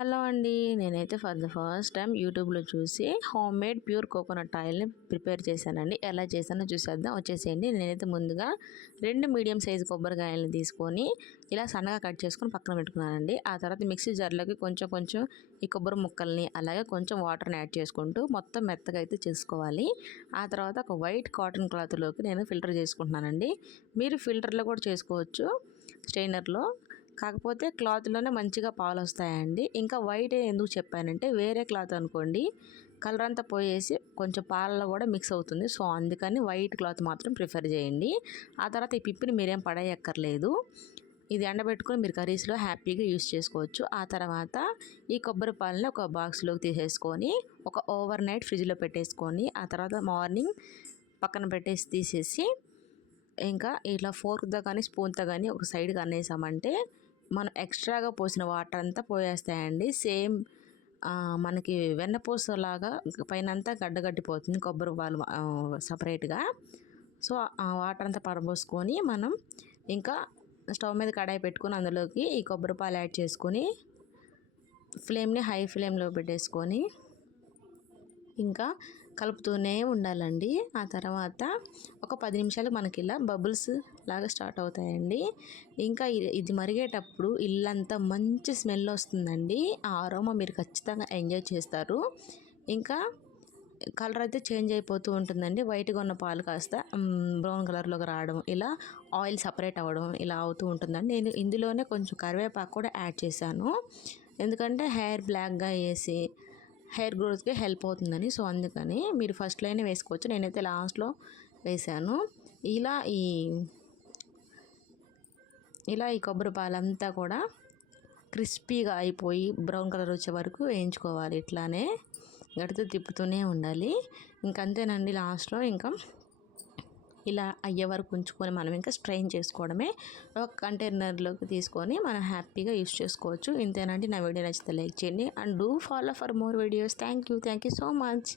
Hello అండి. నేనైతే for the first time యూట్యూబ్లో చూసి హోమ్ మేడ్ ప్యూర్ కోకోనట్ ఆయిల్ని ప్రిపేర్ చేశానండి. ఎలా చేశానో చూసేద్దాం. వచ్చేసేయండి. నేనైతే ముందుగా రెండు మీడియం సైజు కొబ్బరికాయలను తీసుకొని ఇలా సన్నగా కట్ చేసుకొని పక్కన పెట్టుకున్నానండి. ఆ తర్వాత మిక్సీ జార్లోకి కొంచెం కొంచెం ఈ కొబ్బరి ముక్కల్ని అలాగే కొంచెం వాటర్ని యాడ్ చేసుకుంటూ మొత్తం మెత్తగా అయితే చేసుకోవాలి. ఆ తర్వాత ఒక వైట్ కాటన్ క్లాత్లోకి నేను ఫిల్టర్ చేసుకుంటున్నానండి. మీరు ఫిల్టర్లో కూడా చేసుకోవచ్చు. స్ట్రైనర్లో కాకపోతే క్లాత్లోనే మంచిగా పాలు వస్తాయండి ఇంకా వైట్ ఎందుకు చెప్పానంటే వేరే క్లాత్ అనుకోండి కలర్ అంతా పోయేసి కొంచెం పాలలో కూడా మిక్స్ అవుతుంది. సో అందుకని వైట్ క్లాత్ మాత్రం ప్రిఫర్ చేయండి. ఆ తర్వాత ఈ పిప్పిని మీరేం పడేయక్కర్లేదు. ఇది ఎండబెట్టుకొని మీరు కర్రీస్లో హ్యాపీగా యూస్ చేసుకోవచ్చు. ఆ తర్వాత ఈ కొబ్బరి పాలని ఒక బాక్స్లోకి తీసేసుకొని ఒక ఓవర్ నైట్ ఫ్రిడ్జ్లో పెట్టేసుకొని ఆ తర్వాత మార్నింగ్ పక్కన పెట్టేసి తీసేసి ఇంకా ఇట్లా ఫోర్క్తో కానీ స్పూన్తో కానీ ఒక సైడ్కి అనేసామంటే మనం ఎక్స్ట్రాగా పోసిన వాటర్ అంతా పోయేస్తాయండి. సేమ్ మనకి వెన్నపూసలాగా పైన అంతా గడ్డగడ్డిపోతుంది కొబ్బరి పాలు సపరేట్గా. సో ఆ వాటర్ అంతా పడబోసుకొని మనం ఇంకా స్టవ్ మీద కడాయి పెట్టుకొని అందులోకి ఈ కొబ్బరి పాలు యాడ్ చేసుకొని ఫ్లేమ్ని హై ఫ్లేమ్లో పెట్టేసుకొని ఇంకా కలుపుతూనే ఉండాలండి. ఆ తర్వాత ఒక పది నిమిషాలు మనకి ఇలా బబుల్స్ లాగా స్టార్ట్ అవుతాయండి. ఇంకా ఇది మరిగేటప్పుడు ఇల్లంతా మంచి స్మెల్ వస్తుందండి. ఆ అరోమా మీరు ఖచ్చితంగా ఎంజాయ్ చేస్తారు. ఇంకా కలర్ అయితే చేంజ్ అయిపోతూ ఉంటుందండి. వైట్గా ఉన్న పాలు కాస్త బ్రౌన్ కలర్లోకి రావడం ఇలా ఆయిల్ సపరేట్ అవ్వడం ఇలా అవుతూ ఉంటుందండి. నేను ఇందులోనే కొంచెం కరివేపాకు కూడా యాడ్ చేశాను. ఎందుకంటే హెయిర్ బ్లాక్గా వేసి హెయిర్ గ్రోత్కి హెల్ప్ అవుతుందని. సో అందుకని మీరు ఫస్ట్ లైన్ వేసుకోవచ్చు. నేనైతే లాస్ట్లో వేసాను ఇలా ఈ ఇలా ఈ కొబ్బరి పాలంతా కూడా క్రిస్పీగా అయిపోయి బ్రౌన్ కలర్ వచ్చే వరకు వేయించుకోవాలి. ఇట్లానే గడితో తిప్పుతూనే ఉండాలి. ఇంకంతేనండి లాస్ట్లో. ఇంకా ఇలా అయ్యే వరకు ఉంచుకొని మనం ఇంకా స్ట్రెయిన్ చేసుకోవడమే ఒక కంటైనర్లోకి తీసుకొని మనం హ్యాపీగా యూస్ చేసుకోవచ్చు. ఇంతేనండి. నా వీడియో నచ్చితే లైక్ చేయండి. And do follow for more videos. Thank you. Thank you so much.